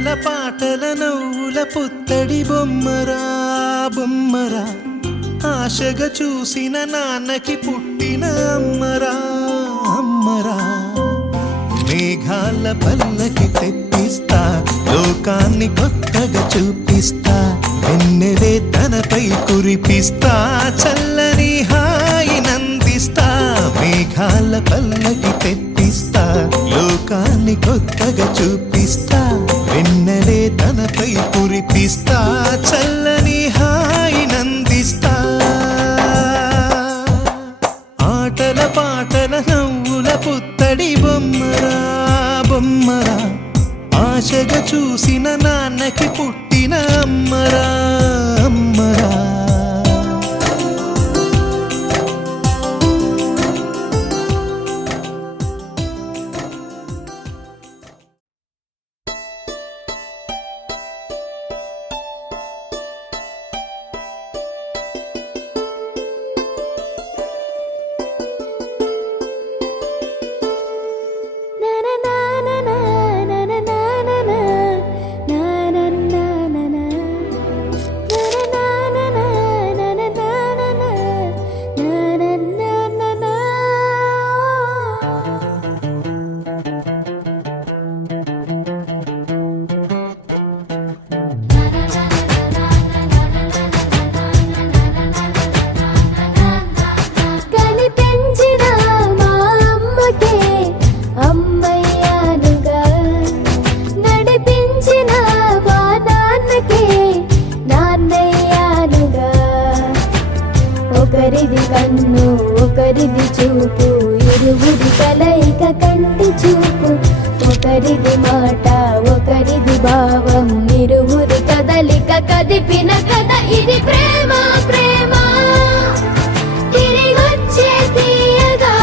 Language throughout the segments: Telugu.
ఆటల పాటల నవ్వుల పుత్తడి బొమ్మరా బొమ్మరా, ఆశగా చూసిన నాన్నకి పుట్టిన అమ్మరా అమ్మరా. మేఘాల పల్లకి తెప్పిస్తా, లోకాన్ని కొత్తగా చూపిస్తా, వెన్నెలే తనపై కురిపిస్తా, చల్లని హాయినందిస్తా. మేఘాల పల్లకి తెప్పిస్తా, లోకాన్ని కొత్తగా చూపిస్తా, వెన్నెలే తనపై కురిపిస్తా, చల్లని హాయినందిస్తా. ఆటల పాటల నవ్వుల పుత్తడి బొమ్మరా బొమ్మరా, ఆశగా చూసిన నాన్నకి పుట్టిన అమ్మరా అమ్మరా. ఒకరిది కన్ను ఒకరిది చూపు, ఇరువురి కలయిక కంటి చూపు, ఒకరిది మాట ఒకరిది భావం, ఇరువురి కదలిక కదిపిన కథ ఇది ప్రేమ ప్రేమ. తిరిగొచ్చే తీయగా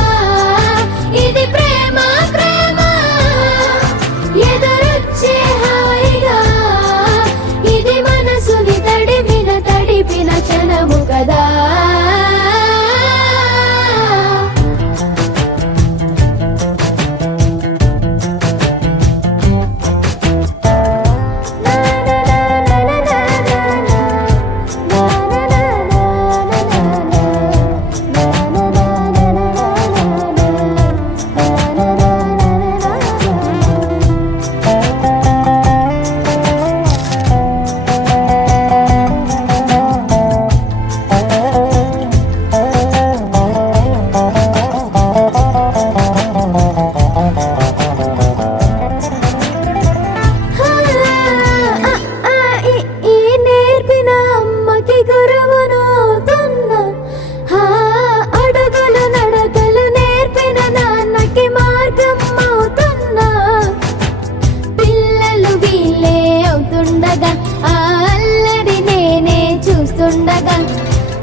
ఇది ప్రేమ ప్రేమ, ఎదురొచ్చే హాయిగా ఇది మనసుని తడిపిన క్షణము కదా.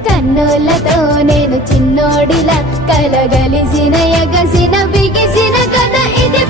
కన్నులతో నేను చిన్నోడిలా కలగలిసిన ఎగసిన బిగిసిన కథ ఇది.